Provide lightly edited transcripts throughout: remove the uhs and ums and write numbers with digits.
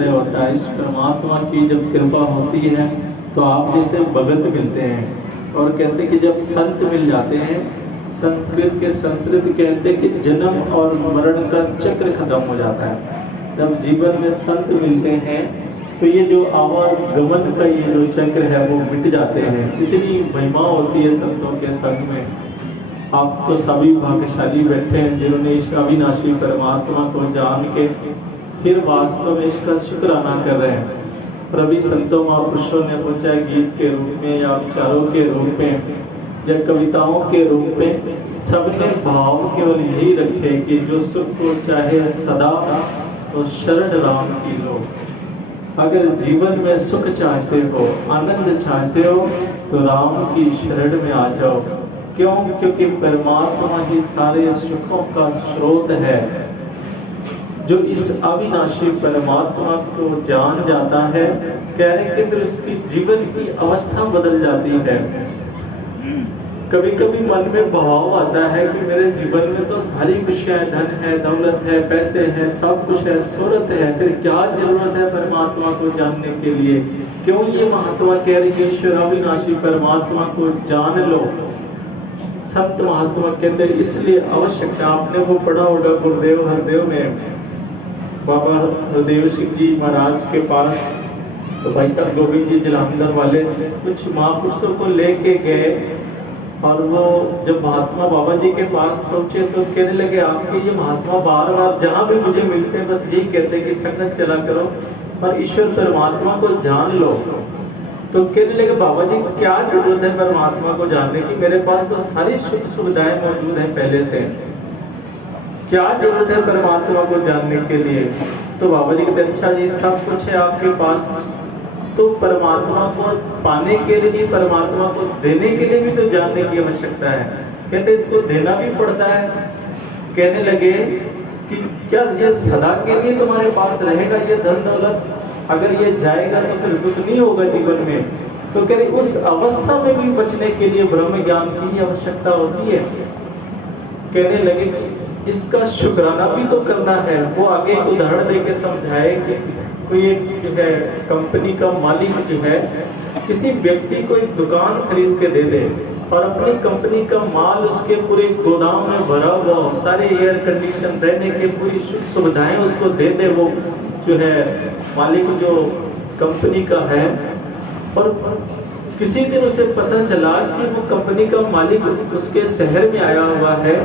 हृदय होता है। इस परमात्मा की जब कृपा होती है तो आप जैसे भगत मिलते हैं। और कहते हैं कि जब संत मिल जाते हैं, संस्कृत कहते हैं कि जन्म और मरण का चक्र खत्म हो जाता है। जब जीवन में संत मिलते हैं तो ये जो आवागमन का ये जो चक्र है वो मिट जाते हैं। इतनी महिमा होती है संतों के संग में। आप तो सभी भाग्यशाली बैठे हैं जिन्होंने इस अविनाशी परमात्मा को जान के फिर वास्तव में इसका शुक्राना कर रहे हैं। प्रभु संतों महापुरुषों ने पूछा, गीत के रूप में या विचारों के रूप में या कविताओं के रूप में, सबने भाव केवल यही रखे कि जो सुख को चाहे सदा तो शरण राम की लो। अगर जीवन में सुख चाहते हो, आनंद चाहते हो तो राम की शरण में आ जाओ। क्यों? क्योंकि परमात्मा ही सारे सुखों का स्रोत है। जो इस अविनाशी परमात्मा को जान जाता है, कह रहे कि फिर उसकी जीवन की अवस्था बदल जाती है। कभी कभी मन में भाव आता है कि मेरे जीवन में तो सारी खुशियां, धन है, दौलत है, पैसे हैं, सब कुछ है, शोहरत है, फिर क्या जरूरत है परमात्मा को जानने के लिए? क्यों ये महात्मा कह रहे कि ईश्वर अविनाशी परमात्मा को जान लो। संत महात्मा कहते हैं इसलिए आवश्यक है। आपने वो पढ़ा होगा गुरुदेव हरदेव में, बाबा हरदेव सिंह जी महाराज के पास तो भाई साहब गोविंद जी जलंधर वाले कुछ महापुरुषों को लेके गए, और वो जब महात्मा बाबा जी के पास पहुंचे तो कहने लगे, आपके ये महात्मा बार बार जहाँ भी मुझे मिलते हैं बस यही कहते हैं कि संगत चला करो और ईश्वर परमात्मा को जान लो। तो कहने लगे, बाबा जी क्या जरूरत है परमात्मा को जानने की? मेरे पास तो सारी सुख सुविधाएं मौजूद हैं पहले से, क्या जरूरत है परमात्मा को जानने के लिए? तो बाबा जी कहते, अच्छा जी सब कुछ है आपके पास, तो परमात्मा को पाने के लिए, परमात्मा को देने के लिए भी तो जानने की आवश्यकता है। कहते इसको देना भी पड़ता है। कहने लगे कि क्या ये सदा के लिए तुम्हारे पास रहेगा ये धन दौलत? अगर ये जाएगा तो फिर दुख नहीं होगा जीवन में। तो कह रहे उस अवस्था में भी बचने के लिए ब्रह्म ज्ञान की आवश्यकता होती है। कहने लगे कि इसका शुक्राना भी तो करना है। वो आगे उदाहरण देके समझाए कि कोई एक जो है कंपनी का मालिक जो है किसी व्यक्ति को एक दुकान खरीद के दे दे और अपनी कंपनी का माल उसके पूरे गोदाम में भरा हुआ, सारे एयर कंडीशन रहने के पूरी सुख सुविधाएं उसको दे दे, वो जो है मालिक जो कंपनी का है। और किसी दिन उसे पता चला कि वो कंपनी का मालिक उसके शहर में आया हुआ है,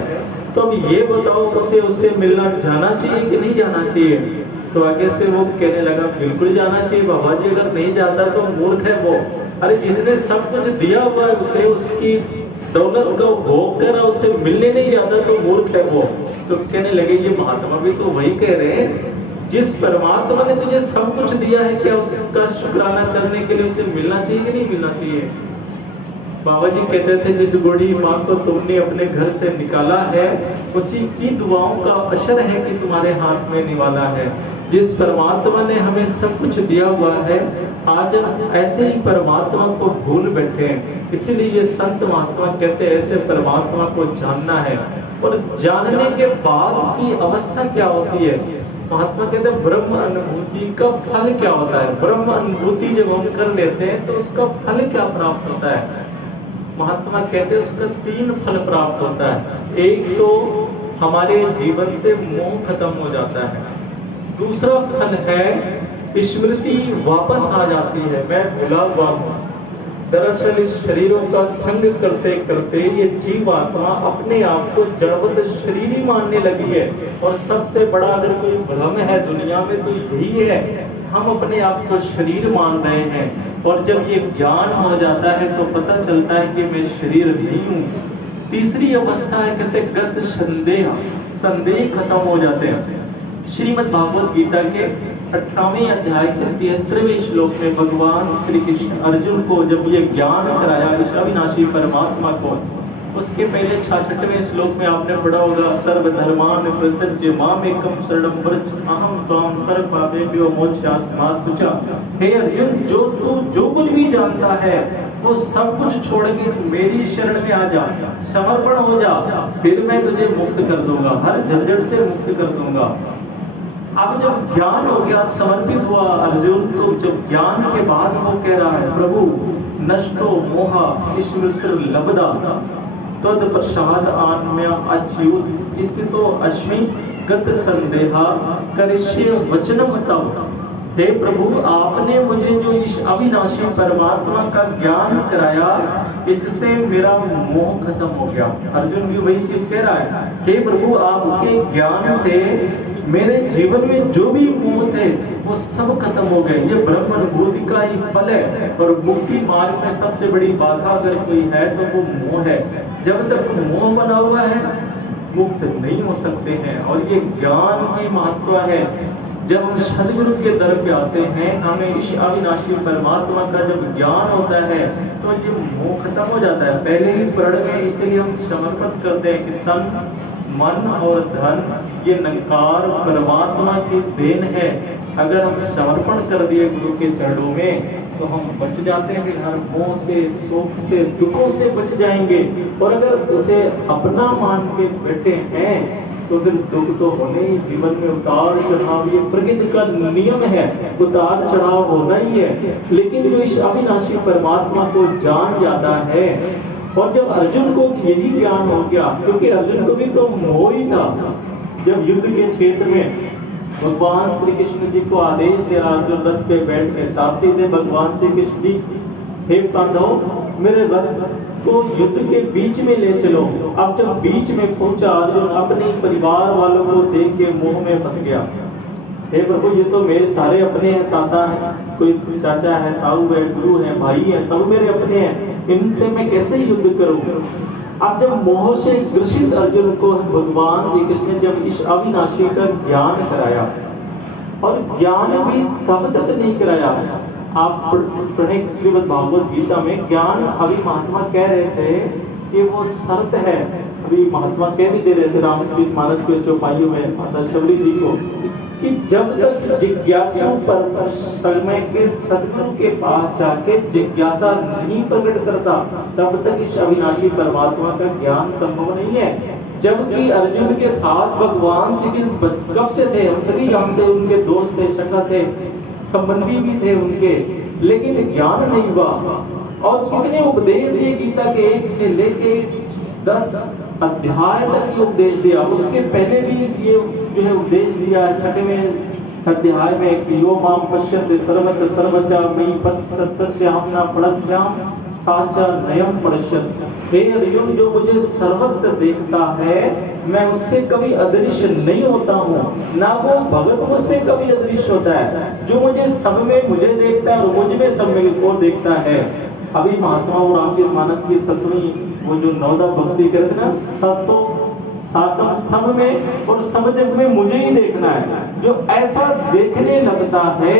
तो अब ये बताओ उसे उससे मिलना जाना चाहिए कि नहीं जाना चाहिए? तो आगे से वो कहने लगा, बिल्कुल जाना चाहिए बाबा जी, अगर नहीं जाता तो मूर्ख है वो। अरे जिसने सब कुछ दिया हुआ है उसे उसकी दौलत का भोग कर उसे मिलने नहीं जाता तो मूर्ख है वो। तो कहने लगे ये महात्मा भी तो वही कह रहे हैं, जिस परमात्मा ने तुझे सब कुछ दिया है क्या उसका शुक्राना करने के लिए उसे मिलना चाहिए कि नहीं मिलना चाहिए? बाबा जी कहते थे, जिस बूढ़ी माँ को तुमने अपने घर से निकाला है उसी की दुआओं का असर है कि तुम्हारे हाथ में निवाला है। जिस परमात्मा ने हमें सब कुछ दिया हुआ है, आज हम ऐसे ही परमात्मा को भूल बैठे हैं। इसीलिए ये संत महात्मा कहते हैं ऐसे परमात्मा को जानना है। और जानने के बाद की अवस्था क्या होती है? महात्मा कहते हैं ब्रह्म अनुभूति का फल क्या होता है? ब्रह्म अनुभूति जब हम कर लेते हैं तो उसका फल क्या प्राप्त होता है? महात्मा कहते हैं उसका 3 फल प्राप्त होता है। एक तो हमारे जीवन से मोह खत्म हो जाता है। दूसरा फल है स्मृति वापस आ जाती है, मैं भूला हुआ हूँ। दरअसल इस शरीरों का संग करते करते ये जीवात्मा अपने आप को जड़वत शरीर ही मानने लगी है। और सबसे बड़ा अगर कोई भ्रम है दुनिया में तो यही है, हम अपने आप को शरीर मान रहे हैं। और जब ये ज्ञान हो जाता है तो पता चलता है कि मैं शरीर नहीं हूँ। तीसरी अवस्था है कहते गत संदेह, संदेह खत्म हो जाते हैं। श्रीमद् भागवत गीता के 18वें अध्याय के 73वें श्लोक में भगवान श्री कृष्ण अर्जुन को जब ये ज्ञान कराया इस अविनाशी परमात्मा को, उसके पहले 66वें श्लोक में आपने पढ़ा होगा, सर्वधर्मान परित्यज्य मामेकं शरणं व्रज अहं त्वां सर्वपापेभ्यो मोक्षयास्मासुचा। हे अर्जुन, जो कुछ भी जानता है वो सब कुछ छोड़ के मेरी शरण में आ जा, समर्पण हो जा, फिर मैं तुझे मुक्त कर दूंगा, हर झंझट से मुक्त कर दूंगा। अब जब ज्ञान हो गया, समर्पित हुआ अर्जुन, तो जब ज्ञान के बाद वो कह रहा है प्रभु नष्टो मोहा स्मृति लब्धा तद प्रसाद आन्म्य अच्युत स्थितो अस्मि गत संदेहा करिष्ये वचनम तव। हे प्रभु, आपने मुझे जो इस अविनाशी परमात्मा का ज्ञान कराया, इससे मेरा मोह खत्म हो गया। अर्जुन भी वही चीज कह रहा है, हे प्रभु, आपके ज्ञान से मेरे जीवन में जो भी मोह थे वो सब खत्म हो गए। ये ब्रह्म अनुभूति का ही फल है। और मुक्ति मार्ग में सबसे बड़ी बाधा अगर कोई है तो वो मोह है। जब तक मोह बना हुआ है मुक्त नहीं हो सकते हैं। और ये ज्ञान की महत्व है। जब हम सदगुरु के दर पे आते हैं, हमें इस अविनाशी परमात्मा का जब ज्ञान होता है तो ये मोह खत्म हो जाता है पहले ही प्रण में। इसलिए हम समर्पण करते हैं कि तन मन और धन ये निरंकार परमात्मा की देन है। अगर हम समर्पण कर दिए गुरु के चरणों में तो हम बच जाते हैं, हर मोह से, शोक से, दुखों से बच जाएंगे। और अगर उसे अपना मान के बैठे हैं तो फिर दुख तो होने ही, जीवन में उतार चढ़ाव ये प्रकृति का नियम है, उतार चढ़ाव होना ही है। लेकिन जो इस अविनाशी परमात्मा को जान जाता है, और जब अर्जुन को यही ज्ञान हो गया, क्योंकि अर्जुन को भी तो मोह ही था। जब युद्ध के क्षेत्र में भगवान श्री कृष्ण जी को आदेश दिया, अर्जुन रथ पे बैठ के साथी थे भगवान श्री कृष्ण जी, हे पांडव, मेरे रथ को युद्ध के बीच में ले चलो। अब जब बीच में पहुंचा, अर्जुन अपने परिवार वालों को देख के मोह में फंस गया। हे प्रभु, ये तो मेरे सारे अपने हैं, ताता है, कोई चाचा है, ताऊ है, गुरु है, भाई है, सब मेरे अपने हैं, इनसे मैं कैसे युद्ध करूं। अब जब मोह से ग्रसित अर्जुन को भगवान श्री कृष्ण ने जब इस अविनाशी का ज्ञान कराया, और ज्ञान भी तब तक नहीं कराया। आप पढ़े श्रीमद् भागवत गीता में, ज्ञान अभी महात्मा कह रहे थे कि वो शर्त है। अभी महात्मा कह भी दे रहे थे रामचरित मानस के चौपाइयों में माता शबरी जी को, कि जब तक जिज्ञासु पर समय के सदगुरु के पास जाके जिज्ञासा नहीं प्रकट करता, तब तक इस अविनाशी परमात्मा का ज्ञान संभव नहीं है। जबकि अर्जुन के साथ भगवान श्री कृष्ण कब से थे, हम सभी जानते हैं, उनके दोस्त थे, सखा थे, संबंधी भी थे उनके, लेकिन ज्ञान नहीं हुआ। और कितने उपदेश दिए गीता के 1 से लेके 10 अध्याय तक ये उपदेश दिया। उसके पहले भी ये जो है उपदेश दिया 6वें अध्याय में कि यो माम पश्यते सर्वत्र सर्वचा मयि पश्यत्स्याम न पश्याम साचा नयम पश्यत। हे अर्जुन, जो मुझे सर्वत्र देखता है मैं उससे कभी अदृश्य नहीं होता हूँ, ना वो भगत मुझसे कभी अदृश्य होता है। जो मुझे सब में मुझे देखता है और मुझ में सब में को देखता है। अभी महात्मा और रामचरित मानस की 7वीं वो जो 9दा भक्ति करते ना, सतो सातम सब में और समझ में मुझे ही देखना है, जो ऐसा देखने लगता है,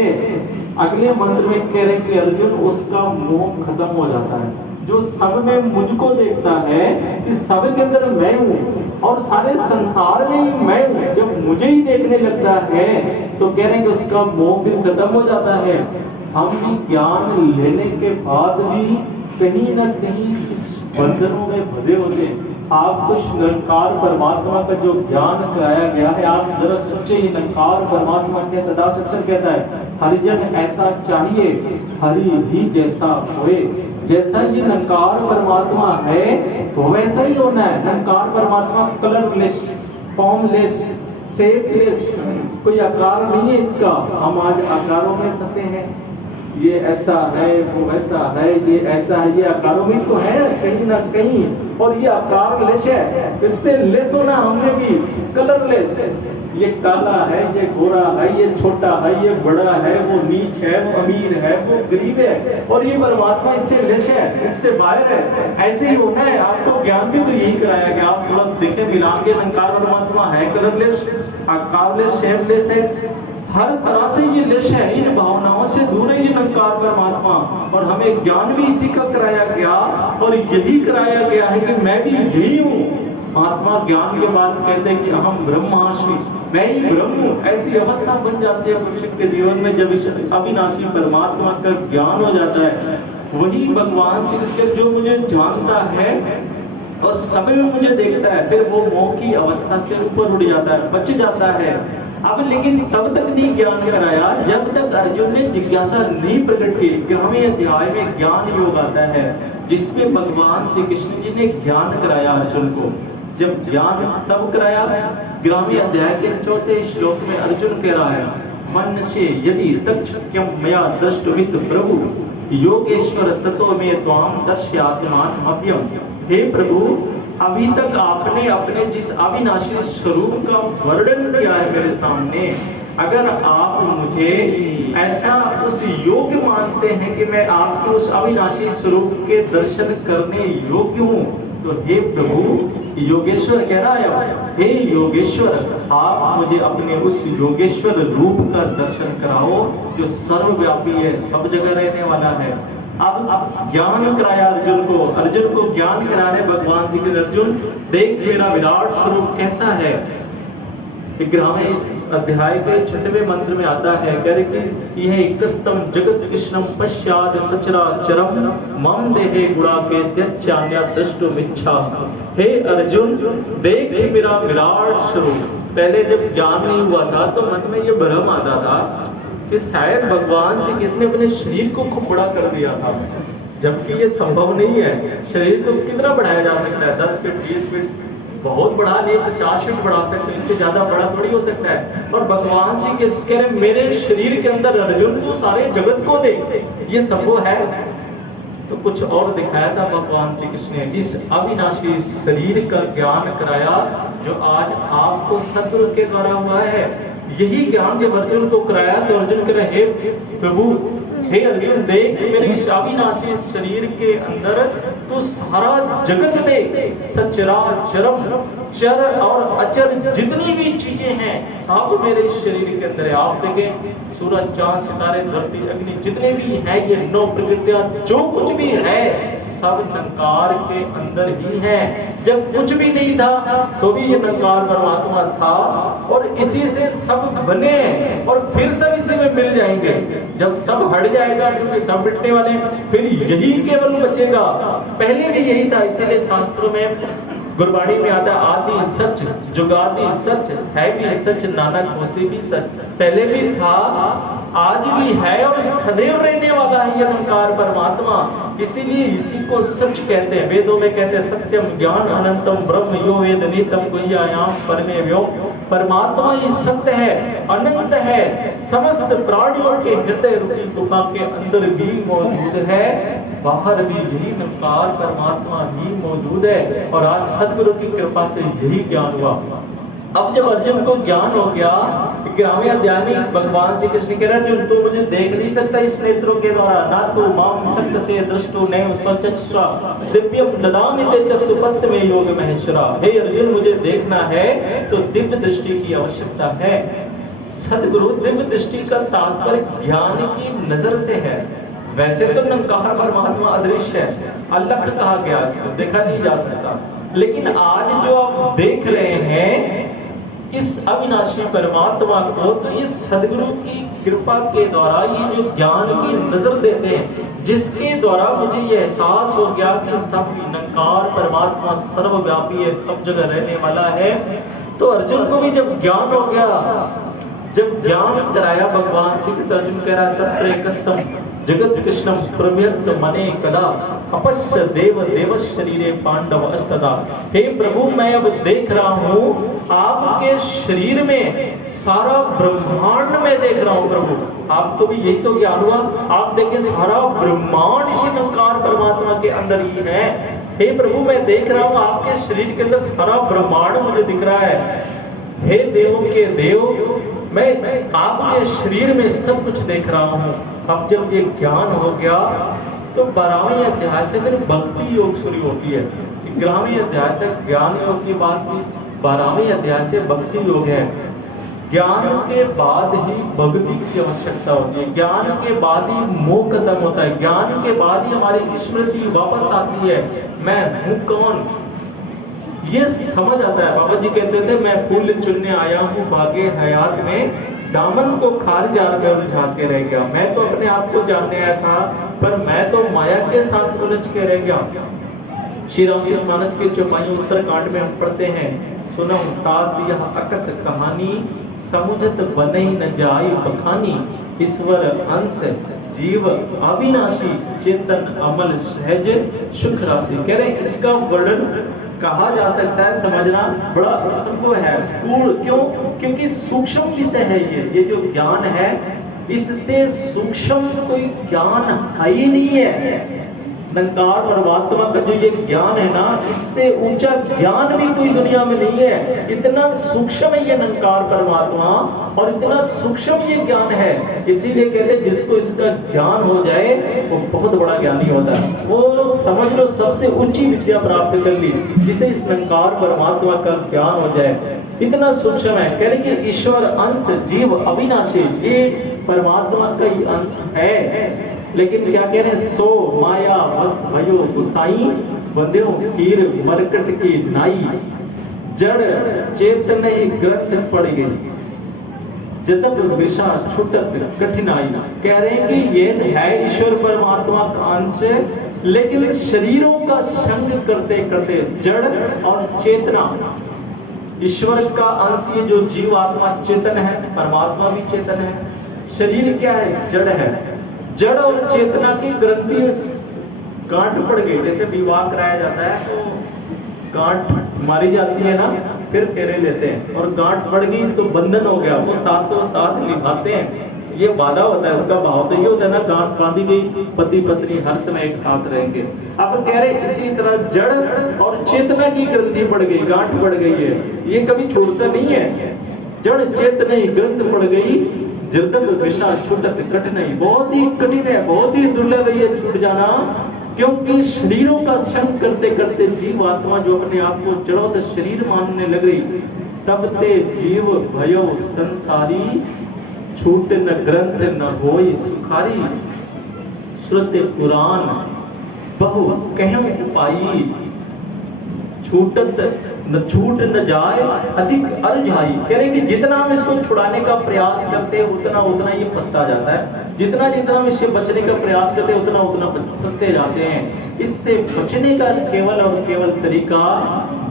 अगले मंत्र में कह रहे कि अर्जुन उसका मोह खत्म हो जाता है। जो सब में मुझको देखता है कि सब के अंदर मैं हूँ और सारे संसार में ही मैं हूँ, जब मुझे ही देखने लगता है तो कह रहे कि उसका मोह फिर खत्म हो जाता है। हम भी ज्ञान लेने के बाद भी कहीं ना कहीं इस बंधनों में बंधे होते हैं। आपको निरंकार परमात्मा का जो ज्ञान कराया गया है, आप जरा सोचिए, निरंकार परमात्मा के सदा सच्चर कहता है, हरिजन ऐसा चाहिए हरि ही जैसा होए। जैसा ये निरंकार परमात्मा है वैसा ही होना है। निरंकार परमात्मा कलरलेस, फॉर्मलेस, शेपलेस, कोई आकार नहीं है इसका। हम आज आकारों में फंसे हैं, ये ऐसा है, वो ऐसा है, ये ऐसा है, ये आकारों में तो है कहीं ना कहीं, और ये आकार लेस है। इससे लेस होना हमने भी, कलरलेस। ये काला है, ये गोरा है, ये छोटा है, ये बड़ा है, वो नीच है, वो अमीर है, वो गरीब है, और ये परमात्मा इससे लेस है, इससे बाहर है। ऐसे ही होना है। आपको ज्ञान भी तो यही कराया कि आप थोड़ा देखें, मिलान के निरंकार परमात्मा है कलरलेस, आकारलेस, शेपलेस है, हर तरह से ये लेस है। इन भावनाओं से दूर है ये निरंकार परमात्मा। और हमें ज्ञान भी इसी का कराया गया, और यही कराया गया है कि मैं भी यही हूँ। महात्मा ज्ञान के बाद कहते हैं कि अहम ब्रह्मास्मि, मैं ही ब्रह्म हूँ। ऐसी अवस्था बन जाती है मनुष्य के जीवन में जब इस अविनाशी परमात्मा का ज्ञान हो जाता है। वही भगवान श्री कृष्ण जो मुझे जानता है और समय में मुझे देखता है, फिर वो मोह की अवस्था से ऊपर उड़ जाता है, बच जाता है। अब लेकिन तब तक नहीं ज्ञान कराया जब तक अर्जुन ने जिज्ञासा नहीं प्रकट की। 11वें अध्याय में ज्ञान योग आता है जिसमें भगवान श्री कृष्ण जी ने ज्ञान कराया अर्जुन को। जब ज्ञान तब कराया 11वें अध्याय के 4थे श्लोक में अर्जुन कह रहा है, मन से यदि तक्षक्यम मया दृष्टविद प्रभु योगेश्वर ततो में त्वाम दर्शयात्मान मभ्यम। हे प्रभु, अभी तक आपने अपने जिस अविनाशी स्वरूप का वर्णन किया है मेरे सामने, अगर आप मुझे ऐसा उस योग्य मानते हैं कि मैं आपके उस अविनाशी स्वरूप के दर्शन करने योग्य हूँ, तो हे प्रभु, योगेश्वर कह रहा है, हे योगेश्वर, आप मुझे अपने उस योगेश्वर रूप का दर्शन कराओ जो सर्वव्यापी है, सब जगह रहने वाला है। अब ज्ञान कराया अर्जुन को ज्ञान करा रहे भगवान श्री कृष्ण। अर्जुन देख मेरा विराट स्वरूप कैसा है। 11वें अध्याय के 6वें मंत्र में आता है, कह रहे कि यह एकस्तम जगत कृष्णम पश्चात सचराचरम मम देहे गुणाकेस्य चान्या दृष्टुमिच्छास। हे अर्जुन, देख मेरा विराट स्वरूप। पहले जब ज्ञान नहीं हुआ था तो मन में ये भ्रम आता था कि शायद भगवान श्री कृष्ण ने अपने शरीर को खूब बड़ा कर दिया था, जबकि ये संभव नहीं है। शरीर को कितना बढ़ाया जा सकता है? 10 फीट 20 फीट बहुत बढ़ा लिए, 50 फीट बढ़ा सकते हैं, इससे ज्यादा बड़ा थोड़ी हो सकता है। और भगवान श्री कृष्ण कह रहे मेरे शरीर के अंदर अर्जुन तू सारे जगत को देख, ये संभव है? तो कुछ और दिखाया था भगवान श्री कृष्ण ने, इस अविनाशी शरीर का ज्ञान कराया जो आज आपको सद्गुरु के द्वारा हुआ है। यही ज्ञान जब अर्जुन को कराया तो अर्जुन कह रहे, हे प्रभु, हे अर्जुन, देख मेरे इस अविनाशी शरीर के अंदर तो सारा जगत देख, सचराचरम, चर और अचर जितनी भी चीजें हैं सब मेरे शरीर के अंदर है। आप देखें, सूरज, चांद, सितारे, धरती, अग्नि, जितने भी है ये 9 प्रकृतियां, जो कुछ भी है सब निरंकार के अंदर ही है। जब कुछ भी नहीं था तो भी ये निरंकार परमात्मा था और इसी से सब बने और फिर सब इसी में मिल जाएंगे। जब सब हट जाएगा क्योंकि सब मिटने वाले, फिर यही केवल बचेगा। पहले भी यही था, इसीलिए शास्त्रों में गुरबाणी में आता, आदि सच जुगादि सच है भी सच नानक होसे भी सच। पहले भी था, आज भी है और सदैव रहने वाला है ये निरंकार परमात्मा। इसीलिए इसी को सच कहते हैं। वेदों में कहते हैं सत्यम ज्ञान अनंतम ब्रह्म यो वेद नितम गुह्यायाम परमे व्यो। परमात्मा ही सत्य है, अनंत है, समस्त प्राणियों के हृदय रूपी गुफा के अंदर भी मौजूद है, बाहर भी यही निरंकार परमात्मा ही मौजूद है। और आज सद्गुरु की कृपा से यही ज्ञान हुआ। अब जब अर्जुन को ज्ञान हो गया, 11वें अध्याय में भगवान श्री कृष्ण कह रहे, अर्जुन तू मुझे देख नहीं सकता इस नेत्रों के द्वारा, ना तू माम सक्त से दृष्टो नैव स्वचक्षुषा दिव्यम ददामि ते च सुपस्स में योग महेश्वरा। हे अर्जुन, मुझे देखना है तो दिव्य दृष्टि की आवश्यकता है। सद्गुरु दिव्य दृष्टि का तात्पर्य ज्ञान की नजर से है। वैसे तो निरंकार परमात्मा अदृश्य है, अलग कहा गया, इसको देखा नहीं जा सकता। लेकिन आज जो आप देख रहे हैं इस अविनाशी परमात्मा को, तो ये सद्गुरु की कृपा के द्वारा ये जो ज्ञान की नजर देते हैं, जिसके द्वारा मुझे ये एहसास हो गया कि सब निरंकार परमात्मा सर्वव्यापी है, सब जगह रहने वाला है। तो अर्जुन को भी जब ज्ञान हो गया, जब ज्ञान कराया भगवान श्री कृष्ण, अर्जुन कह रहा तत्र एकस्तम जगत कृष्णम प्रव्यक्त मने कदा अपश्य देव देव शरीरे पांडव अस्तदा। हे प्रभु, मैं अब देख रहा हूँ आपके शरीर में सारा ब्रह्मांड में देख रहा हूँ। प्रभु, आपको भी यही तो ज्ञान हुआ। आप देखें सारा ब्रह्मांड इसी निरंकार परमात्मा के अंदर ही है। हे प्रभु, मैं देख रहा हूँ आपके शरीर के अंदर सारा ब्रह्मांड मुझे दिख रहा है। हे देवों के देव, मैं आपके शरीर में सब कुछ देख रहा हूँ। अब जब ये ज्ञान हो गया तो 12वें अध्याय से फिर भक्ति योग शुरू होती है। 11वें अध्याय तक ज्ञान योग की बात थी, 12वें अध्याय से भक्ति योग है। ज्ञान के बाद ही भक्ति की आवश्यकता होती है, ज्ञान के बाद ही मोह खत्म होता है, ज्ञान के बाद ही हमारी स्मृति वापस आती है, मैं हूँ कौन, ये समझ आता है। बाबा जी कहते थे, मैं फूल चुनने आया हूँ बागे हयात में, दामन को खार जार कर उलझा के रह गया। मैं तो अपने आप को जानने आया था, पर मैं तो माया के साथ उलझ के रह गया। श्री रामचरितमानस के 24वें उत्तरकांड में हम पढ़ते हैं सुनो तात यह अकत कहानी, समुझत बनई न जाई बखानी। ईश्वर अंश जीव अविनाशी, चेतन अमल सहज सुख राशि। कह रहे इसका वर्णन कहा जा सकता है, समझना बड़ा असंभव है। क्यों? क्योंकि सूक्ष्म विषय है ये जो ज्ञान है, इससे सूक्ष्म कोई ज्ञान है ही नहीं है। निरंकार परमात्मा का जो ये ज्ञान है ना, इससे ऊंचा ज्ञान भी कोई दुनिया में नहीं है। इतना सूक्ष्म है ये निरंकार परमात्मा, और इतना सूक्ष्म ये ज्ञान है। इसीलिए कहते हैं जिसको इसका ज्ञान हो जाए वो बहुत बड़ा ज्ञानी होता है। वो समझ लो सबसे ऊंची विद्या प्राप्त कर ली, जिसे इस निरंकार परमात्मा का ज्ञान हो जाए। इतना सूक्ष्म है। कह रहे कि ईश्वर अंश जीव अविनाशी, ये परमात्मा का ही अंश है। लेकिन क्या कह रहे हैं, सो माया बस भयो गुसाई, बंध्यो कीर मरकट की नाई। जड़ चेतन ही ग्रंथ पड़ गई, जतब विषा छुटत कठिनाई। कह रहे हैं कि ये है ईश्वर परमात्मा का अंश, लेकिन शरीरों का संग करते करते जड़ और चेतना, ईश्वर का अंश ये जो जीव आत्मा चेतन है, परमात्मा भी चेतन है। शरीर क्या है? जड़ है। जड़ और चेतना की ग्रंथि में गांठ पड़ गई। जैसे विवाह कराया जाता है तो गांठ मारी जाती है ना, फिर फेरे लेते हैं, और गांठ पड़ गई तो बंधन हो गया, वो साथों साथ निभाते हैं। ये वादा होता है, उसका भाव तो ये होता है ना, गांठ बांधी गई, पति पत्नी हर समय एक साथ रहेंगे। अब कह रहे इसी तरह जड़ और चेतना की ग्रंथि पड़ गई, गांठ पड़ गई है, ये कभी छूटता नहीं है। जड़ चेतना की ग्रंथ पड़ गई, जर्दब विषा छूटत कठिनाई। बहुत ही कठिन है, बहुत ही दुर्लभ है ये छूट जाना, क्योंकि शरीरों का संग करते करते जीव आत्मा जो अपने आप को जड़ों शरीर मानने लग रही, तब ते जीव भयो संसारी, छूट न ग्रंथ न होई सुखारी। श्रुति पुराण बहु कहम पाई, छूटत न छूट न जाए अधिक अरझाई। कह रहे कि जितना हम इसको छुड़ाने का प्रयास करते हैं उतना उतना ये फंसता जाता है, जितना जितना हम इससे बचने का प्रयास करते हैं उतना उतना फंसते जाते हैं। इससे बचने का केवल और केवल तरीका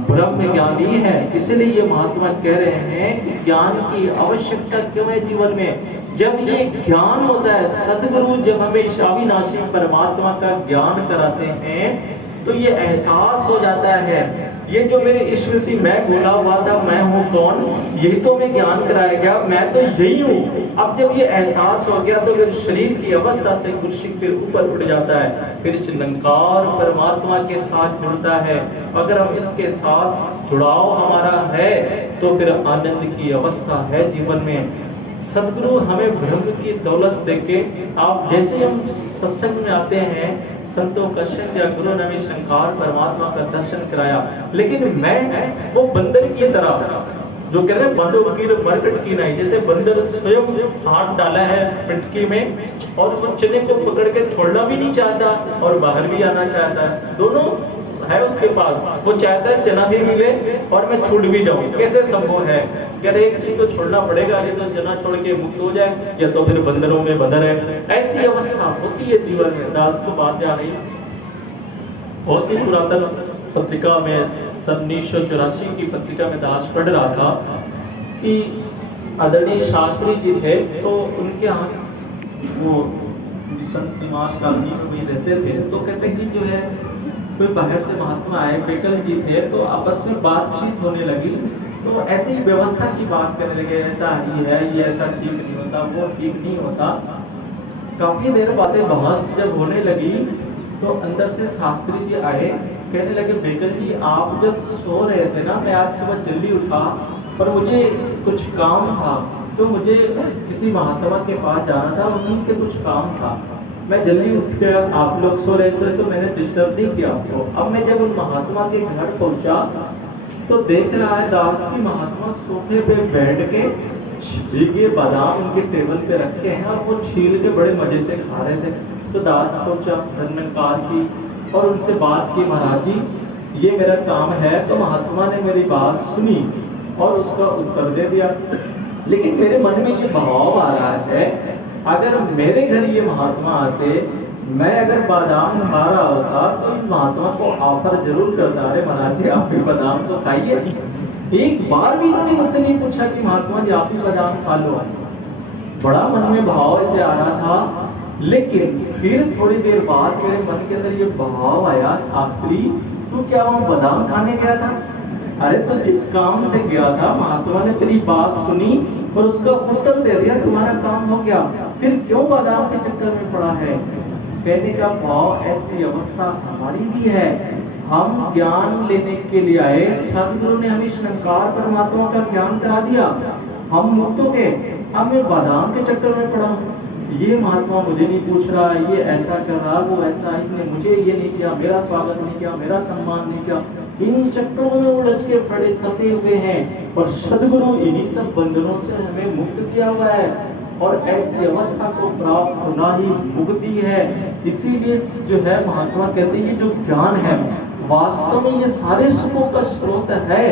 ब्रह्म ज्ञानी है। इसलिए ये महात्मा कह रहे हैं कि ज्ञान की आवश्यकता क्यों है जीवन में। जब ये ज्ञान होता है, सदगुरु जब हमें अविनाशी परमात्मा का ज्ञान कराते हैं, तो ये एहसास हो जाता है, ये जो मेरी स्मृति मैं भूला हुआ था, मैं हूँ कौन, यही तो मैं ज्ञान कराया गया, मैं तो यही हूँ। अब जब ये एहसास हो गया तो फिर शरीर की अवस्था से कुछ फिर ऊपर उठ जाता है, फिर इस निरंकार परमात्मा के साथ जुड़ता है। अगर हम इसके साथ जुड़ाव हमारा है तो फिर आनंद की अवस्था है जीवन में। सदगुरु हमें ब्रह्म की दौलत देके, आप जैसे हम सत्संग में आते हैं, संतों का संग या गुरु ने शंकर परमात्मा का दर्शन कराया, लेकिन मैं वो बंदर की तरह जो कह रहे बंदो की मरकट की नहीं, जैसे बंदर स्वयं हाथ डाला है पिटकी में और वो चने को पकड़ के छोड़ना भी नहीं चाहता और बाहर भी आना चाहता है, दोनों है उसके पास। वो चाहता है चना भी मिले और मैं छूट भी जाऊं, कैसे संभव है? कह रहे एक चीज तो छोड़ना पड़ेगा, नहीं तो चना छोड़ के मुक्त हो जाए, या तो फिर बंदरों में बंदर है। ऐसी अवस्था होती है जीवन में। दास को बात आ रही, बहुत ही पुरातन पत्रिका में सन 1984 की पत्रिका में दास पढ़ रहा था कि आदरणीय शास्त्री जी थे, तो उनके यहाँ वो संत निवास कॉलोनी में भी रहते थे। तो कहते कि जो है कोई बाहर से महात्मा आए, बेकल जी थे, तो आपस में बातचीत होने लगी, तो ऐसे ही व्यवस्था की बात करने लगे, ऐसा ही है, ये ऐसा ठीक नहीं होता, वो ठीक नहीं होता। काफी देर बातें बहस जब होने लगी तो अंदर से शास्त्री जी आए, कहने लगे बेकल जी आप जब सो रहे थे ना, मैं आज सुबह जल्दी उठा और मुझे कुछ काम था, तो मुझे किसी महात्मा के पास जाना था, उन्हीं से कुछ काम था, मैं जल्दी उठ गया, आप लोग सो रहे थे तो मैंने डिस्टर्ब नहीं किया आपको। अब मैं जब उन महात्मा के घर पहुंचा तो देख रहा है दास की महात्मा सोफे पे बैठ के भीगे बादाम उनके टेबल पे रखे हैं और वो छील के बड़े मजे से खा रहे थे। तो दास पहुंचा, धन्यकार की और उनसे बात की, महाराज जी ये मेरा काम है। तो महात्मा ने मेरी बात सुनी और उसका उत्तर दे दिया, लेकिन मेरे मन में ये भाव आ रहा है, अगर मेरे घर ये महात्मा आते, मैं अगर बादाम खा रहा होता तो इस महात्मा को ऑफर जरूर करता, अरे महाराज जी आप भी बादाम तो खाइए, एक बार भी इन्होंने मुझसे नहीं पूछा कि महात्मा जी आप भी बादाम खा लो। बड़ा मन में भाव ऐसे आ रहा था, लेकिन फिर थोड़ी देर बाद मेरे मन के अंदर ये भाव आया, शास्त्री तू क्या वहां बादाम खाने गया था? अरे तो जिस काम से गया था महात्मा ने तेरी बात सुनी और उसका उत्तर दे दिया, तुम्हारा काम हो गया, फिर क्यों बादाम के चक्कर में पड़ा है? कहने का भाव ऐसी अवस्था हमारी भी है। हम ज्ञान लेने के लिए आए, सदगुरु ने हमें शंकर परमात्मा का ज्ञान करा दिया, हम मुक्त हो गए, हमें बादाम के चक्कर में पड़ा। ये महात्मा मुझे नहीं पूछ रहा, ये ऐसा कर रहा, वो ऐसा, इसने मुझे ये नहीं किया, मेरा स्वागत नहीं किया, मेरा सम्मान नहीं किया। इन चक्करों में उलझ के फंसे हुए हैं और सदगुरु इन्हीं सब बंधनों से हमें मुक्त किया हुआ है और ऐसी अवस्था को प्राप्त होना ही मुक्ति है। इसीलिए जो है महात्मा कहते हैं ये जो ज्ञान है वास्तव में ये सारे सुखों का स्रोत है,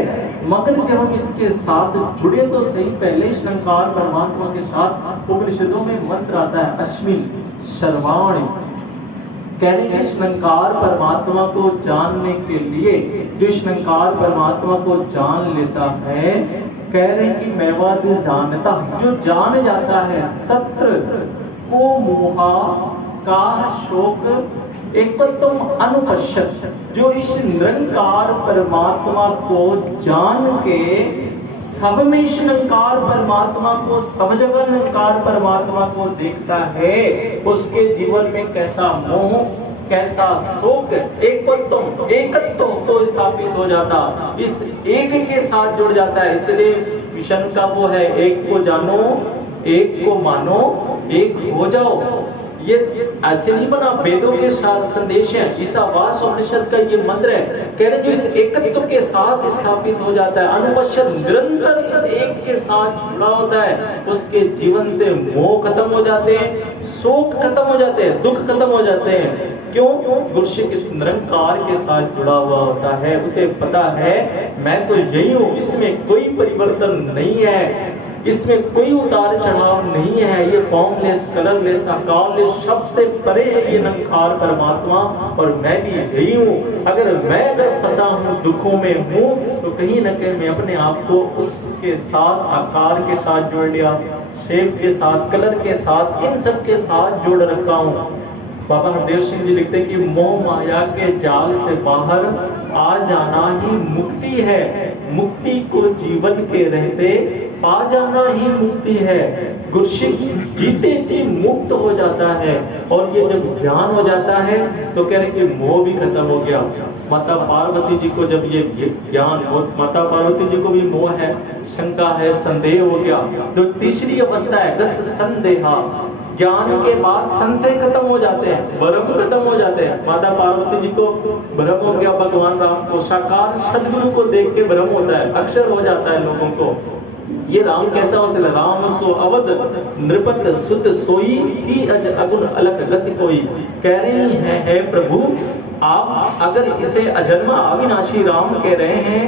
मगर जब हम इसके साथ जुड़े तो सही। पहले शंकर परमात्मा के साथ उपनिषदों में मंत्र आता है अश्विन शर्वाणि, कह रहे हैं शंकर परमात्मा को जानने के लिए जो शंकर परमात्मा को जान लेता है, कह रहे हैं कि मैवाद जानता, जो जान जाता है, तत्र को मोहा का शोक एकत्वम अनुपश्यत, जो इस निरंकार परमात्मा को जान के सब में निरंकार परमात्मा को, सब जगह निरंकार परमात्मा को देखता है, उसके जीवन में कैसा मोह, कैसा शोक, एकत्व तो स्थापित हो जाता, इस एक के साथ जुड़ जाता है। इसलिए मिशन का वो है, एक को जानो, एक को मानो, एक हो जाओ। ये ऐसे नहीं बना, वेदों के साथ संदेश है, ईसावास उपनिषद का ये मंत्र है। कह रहे जो इस एकत्व के साथ स्थापित हो जाता है, अनुपश्यत निरंतर इस एक के साथ जुड़ा होता है, उसके जीवन से मोह खत्म हो जाते हैं, शोक खत्म हो जाते हैं, दुख खत्म हो जाते हैं। क्यों? गुरसिक इस निरंकार के साथ जुड़ा हुआ होता है, उसे पता है मैं तो यही हूँ, इसमें कोई परिवर्तन नहीं है, इसमें कोई उतार चढ़ाव नहीं है, ये फॉर्मलेस, कलरलेस, आकारलेस, सबसे परे है ये निरंकार परमात्मा और मैं भी यही हूँ। अगर फंसा हूँ, दुखों में हूँ, तो कहीं न कहीं मैं अपने आप को उसके साथ, आकार के साथ जोड़ लिया, शेप के साथ, कलर के साथ, इन सब के साथ जोड़ रखा हूँ। बाबा हरदेव सिंह जी लिखते हैं कि मोह माया के जाल से बाहर आ जाना ही मुक्ति है, मुक्ति को जीवन के रहते पा जाना ही मुक्ति है। गुरसिक जीते जी मुक्त हो जाता है और ये जब ज्ञान हो जाता है तो कह रहे कि मोह भी खत्म हो गया। माता पार्वती जी को जब ये ज्ञान हो, माता पार्वती जी को भी मोह है, शंका है, संदेह हो गया, तो तीसरी अवस्था है गत संदेहा, ज्ञान के बाद संशय खत्म हो जाते हैं, भ्रम खत्म हो जाते हैं। माता पार्वती जी को भ्रम हो गया, भगवान राम को साकार सदगुरु को देख के भ्रम होता है, अक्षर हो जाता है लोगों को, ये राम कैसा हो सकता? राम सो अवध नृपत सुत सोई की अज अगुण अलग गति कोई। कह रही है प्रभु आप अगर इसे अजन्मा अविनाशी राम कह रहे हैं,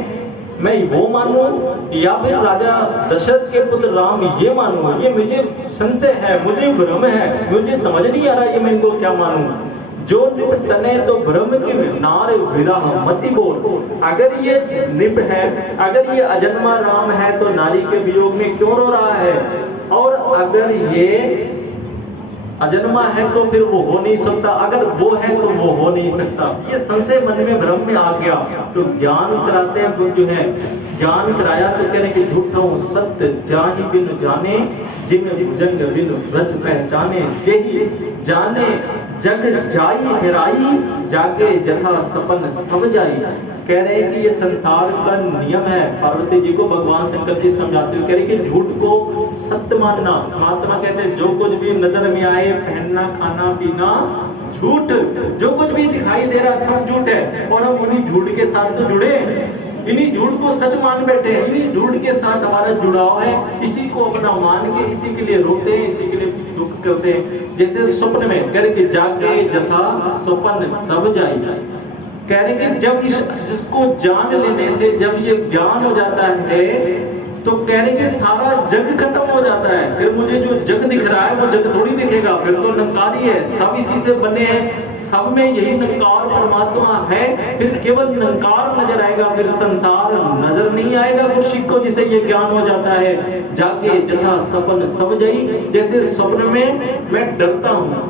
मैं वो मानूं या फिर राजा दशरथ के पुत्र राम ये मानूं? ये मुझे संशय है, मुझे भ्रम है, मुझे समझ नहीं आ रहा ये मैं इनको क्या मानूं। जो नृप तने तो भ्रम के नार विरह मति बोल। अगर ये नृप है, अगर ये अजन्मा राम है तो नारी के वियोग में क्यों रो रहा है, और अगर ये अजन्मा है तो फिर वो हो नहीं सकता, अगर वो है तो वो हो नहीं सकता। ये संशय मन में भ्रम में आ गया तो ज्ञान कराते हैं जो है, ज्ञान कराया तो कह रहे कि झूठा हूँ सत्य जाहि बिन जाने, जिन जंग बिन व्रत पहचाने, जेहि जाने जग जाई मेराई, जाके जथा सपन सब जाई। कह रहे हैं कि ये संसार का नियम है। पार्वती जी को भगवान शंकर जी समझाते हुए कह रहे कि झूठ को सत्य मानना। महात्मा कहते हैं जो कुछ भी नजर में आए, पहनना, खाना, पीना, झूठ, जो कुछ भी दिखाई दे रहा सब झूठ है, और हम उन्हीं झूठ के साथ तो जुड़े, इन्हीं झूठ को सच मान बैठे हैं, इन्हीं झूठ के साथ हमारा जुड़ाव है, इसी को अपना मान के इसी के लिए रोते हैं, इसी के लिए दुख करते हैं। जैसे स्वप्न में कह रहे कि जागे जथा स्वप्न सब जाई। कह रहे कि जब जिसको जान लेने से जब ये ज्ञान हो जाता है तो कह रहे कि सारा जग खत्म हो जाता है, फिर मुझे जो जग दिख रहा है वो जग थोड़ी दिखेगा, फिर तो निरंकार ही है, सब इसी से बने हैं, सब में यही निरंकार परमात्मा है, फिर केवल निरंकार नजर आएगा, फिर संसार नजर नहीं आएगा मुर्शिद को, जिसे ये ज्ञान हो जाता है। जागे जथा सपन सब जई, जैसे स्वप्न में मैं डरता हूँ,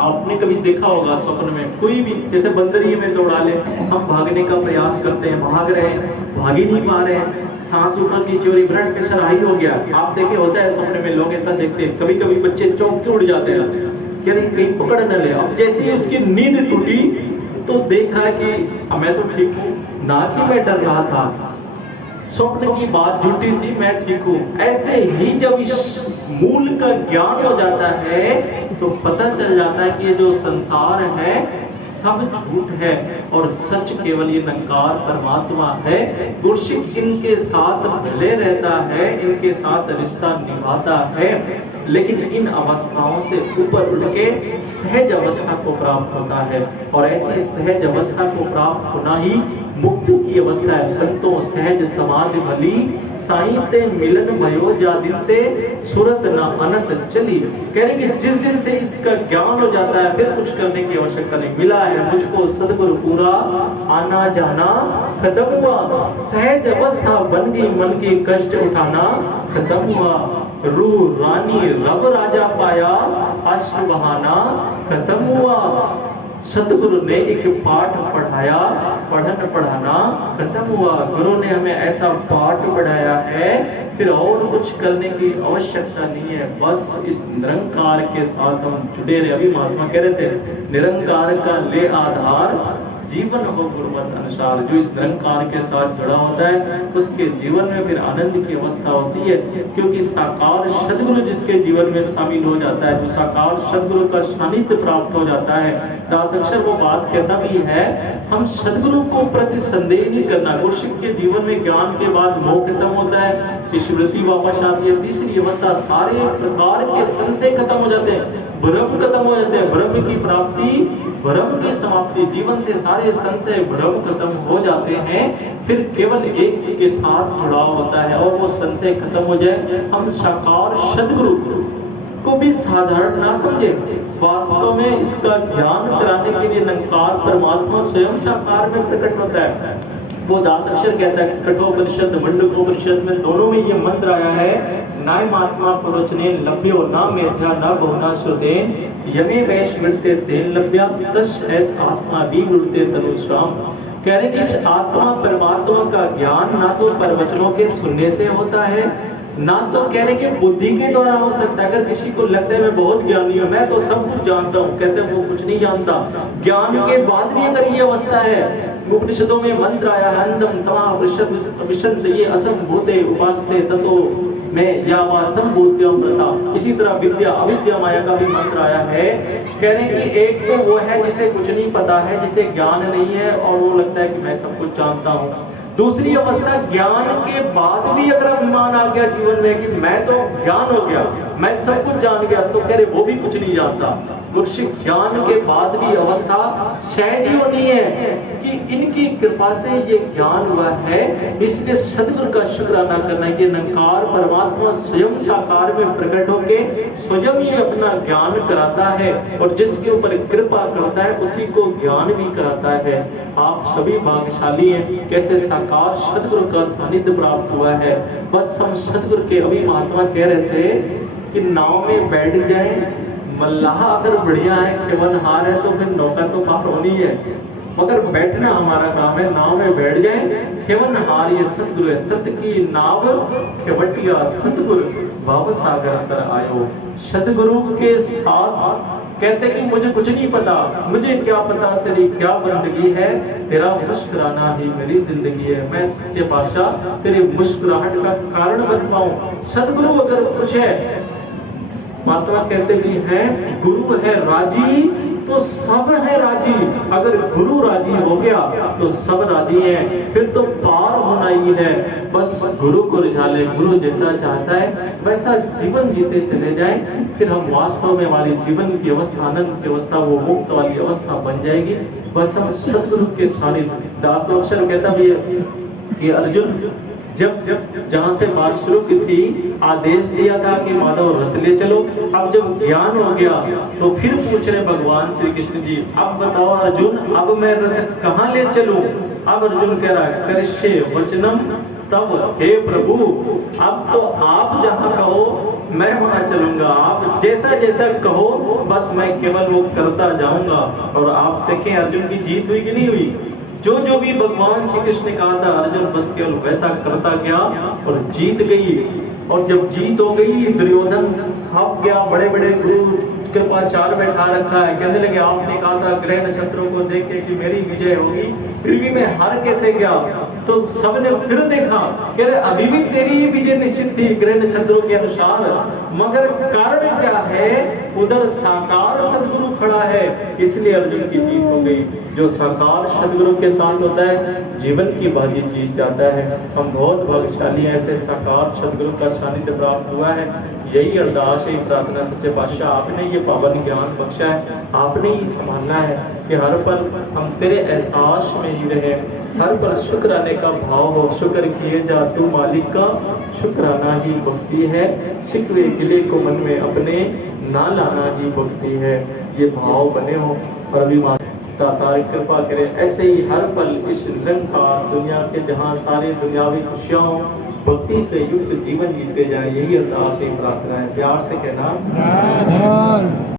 आपने कभी देखा होगा स्वप्न में कोई भी जैसे बंदरिये में दौड़ा ले, हम भागने का प्रयास करते हैं, भाग रहे हैं, भाग ही नहीं पा रहे हैं, सांस ऊपर नीचे हो रही, ब्लड प्रेशर हाई हो गया। आप देखे होता है सपने में लोग ऐसा देखते हैं, कभी कभी बच्चे चौंक के उड़ जाते हैं, कह रहे कहीं पकड़ न ले। अब जैसे ही उसकी नींद टूटी तो देख रहा है कि मैं तो ठीक हूँ, ना कि मैं डर रहा था, स्वप्न की बात झूठी थी, मैं ठीक हूँ। ऐसे ही जब इस मूल का ज्ञान हो जाता है तो पता चल जाता है कि ये जो संसार है सब झूठ है और सच केवल ये निरंकार परमात्मा है। गुरसिक इनके साथ भले रहता है, इनके साथ रिश्ता निभाता है, लेकिन इन अवस्थाओं से ऊपर उठ के सहज अवस्था को प्राप्त होता है, और ऐसी सहज अवस्था को प्राप्त होना ही मुक्ति की अवस्था है। संतों सहज समाधि भली, साईते मिलन भयो जा दिनते, सुरत न अनंत चली। कह रहे कि जिस दिन से इसका ज्ञान हो जाता है फिर कुछ करने की आवश्यकता नहीं। मिला है मुझको सदगुरु पूरा, आना जाना खत्म हुआ, सहज अवस्था बन गई, मन की कष्ट उठाना खत्म हुआ, रूह रानी रघु राजा पाया, अश्रु बहाना खत्म हुआ। सतगुरु ने एक पाठ पढ़ाया, पढ़न पढ़ाना खत्म हुआ। गुरु ने हमें ऐसा पाठ पढ़ाया है, फिर और कुछ करने की आवश्यकता नहीं है, बस इस निरंकार के साथ हम जुड़े रहे। अभी महात्मा कह रहे थे निरंकार का ले आधार, जीवन हो गुरुमत अनुसार। जो इस निरंकार के साथ जुड़ा होता है उसके जीवन में फिर आनंद की अवस्था होती है, क्योंकि साकार सदगुरु जिसके जीवन में शामिल हो जाता है, जो साकार सदगुरु का सानिध्य प्राप्त हो जाता है। दास अक्षर वो बात कहता भी है, हम सदगुरु को प्रति संदेह नहीं करना। गुरसिक के जीवन में ज्ञान के बाद मोह खत्म होता है, स्मृति वापस आती है, तीसरी अवस्था सारे प्रकार के संशय खत्म हो जाते हैं, भ्रम खत्म हो जाते हैं, ब्रह्म की प्राप्ति, ब्रह्म की समाप्ति, जीवन से सारे संशय भ्रम खत्म हो जाते हैं। फिर केवल एक के साथ जुड़ाव होता है और वो संशय खत्म हो जाए। हम साकार सदगुरु को भी साधारण ना समझे, वास्तव में इसका ज्ञान कराने के लिए निरंकार परमात्मा स्वयं साकार में प्रकट होता है। वो दास अक्षर कहता है कठोपनिषद मंडकोपनिषद में दोनों में ये मंत्र आया है, नाय महात्मा प्रवचने लभ्यो ना मेध्या ना बहुना श्रुतेन, यमे वैश विरते तेन लभ्या तस् ऐस आत्मा भी विरते तनुश्राम। कह रहे कि इस आत्मा परमात्मा का ज्ञान ना तो प्रवचनों के सुनने से होता है, ना तो कह रहे कि बुद्धि के द्वारा हो सकता है। अगर किसी को लगता है मैं बहुत ज्ञानी हूं, मैं तो सब कुछ जानता हूं, कहते हैं वो कुछ नहीं जानता। ज्ञान के बाद भी अगर ये अवस्था है, उपनिषदों में मंत्र आया है अंधम तमा विशद ये असंभूते उपासते ततो में यावा संभूत्यमृता। इसी तरह विद्या अविद्या माया का भी मंत्र आया है। कह रहे हैं कि एक तो वो है जिसे कुछ नहीं पता है, जिसे ज्ञान नहीं है और वो लगता है कि मैं सब कुछ जानता हूँ। दूसरी अवस्था ज्ञान के बाद भी अगर अभिमान आ गया जीवन में कि मैं तो ज्ञान हो गया, मैं सब कुछ जान गया, तो कह रहे वो भी कुछ नहीं जानता। गुरसिक ज्ञान के बाद भी अवस्था सहज ही होनी है कि इनकी कृपा से ये ज्ञान हुआ है, इसलिए सदगुरु का शुक्राना करना है कि निरंकार परमात्मा स्वयं साकार में प्रकट होके स्वयं ही अपना ज्ञान कराता है और जिसके ऊपर कृपा करता है उसी को ज्ञान भी कराता है। आप सभी भाग्यशाली हैं, कैसे साकार सदगुरु का सानिध्य प्राप्त हुआ है। बस हम सदगुरु के, अभी महात्मा कह रहे थे कि नाव में बैठ जाए, मल्लाह अगर बढ़िया है, खेवनहार है, तो फिर नौका तो पार होनी है, मगर बैठना हमारा काम है। नाव में बैठ जाए, खेवनहार ये सतगुरु है, सत की नाव खेवटिया सतगुरु भाव सागर कर आयो। सतगुरु के साथ कहते कि मुझे कुछ नहीं पता, मुझे क्या पता तेरी क्या बंदगी है, तेरा मुस्कुराना ही मेरी जिंदगी है। मैं सच्चे पातशाह तेरी मुस्कुराहट का कारण बन पाऊं। सतगुरु अगर कुछ है, महात्मा कहते भी हैं गुरु है राजी तो सब है राजी। अगर गुरु राजी हो गया तो सब राजी हैं, फिर तो पार होना ही है। बस गुरु को रिझा ले, गुरु जैसा चाहता है वैसा जीवन जीते चले जाएं, फिर हम वास्तव में हमारी जीवन की अवस्था, आनंद की अवस्था, वो मुक्त वाली अवस्था बन जाएगी। बस हम सतगुरु के सानिध्य। दास अक्षर कहता भी है कि अर्जुन जब जहाँ से बात शुरू की थी, आदेश दिया था कि माधव रथ ले चलो। अब जब ज्ञान हो गया तो फिर पूछ रहे भगवान श्री कृष्ण जी, अब बताओ अर्जुन, अब मैं रथ कहाँ ले चलूं? अब अर्जुन कह रहा है, करिष्ये वचनम तब हे प्रभु, अब तो आप जहाँ कहो मैं वहां चलूंगा, आप जैसा जैसा कहो बस मैं केवल वो करता जाऊंगा। और आप देखें अर्जुन की जीत हुई कि नहीं हुई? जो जो भी भगवान श्री कृष्ण ने कहा था, अर्जुन बस केवल वैसा करता गया और जीत गई। और जब जीत हो गई, दुर्योधन सब गया, बड़े बड़े गुरु कृपाचार्य बैठा रखा है, कहने लगे आपने कहा था ग्रह नक्षत्रों को देख के कि मेरी विजय होगी, फिर भी मैं हार कैसे गया? तो सबने फिर देखा, कह रहे अभी भी तेरी ही विजय निश्चित थी ग्रह नक्षत्रों के अनुसार, मगर कारण क्या है? उधर साकार सदगुरु खड़ा है, इसलिए अर्जुन की जीत हो गई। जो साकार सदगुरु के साथ होता है, जीवन की बाजी जीत जाता है। हम बहुत भाग्यशाली हैं, ऐसे साकार सदगुरु का सानिध्य प्राप्त हुआ है। यही अरदास, यही प्रार्थना सच्चे पातशाह, आपने ये पावन ज्ञान बख्शा है, आपने ही संभालना है कि हर पल हम तेरे एहसास में ही रहे, हर पल शुक्राने का भाव हो। शुक्र किए जा तू मालिक का, शुक्राना ही भक्ति है, सिकवे गिले को मन में अपने ना लाना ही भक्ति है। ये भाव बने हो और अभी तारी कृपा करे ऐसे ही हर पल इस निरंकार दुनिया के जहाँ सारी दुनियावी खुशियां हो, भक्ति से युक्त जीवन जीते जाए। यही अरदास, यही प्रार्थना है। प्यार से कहना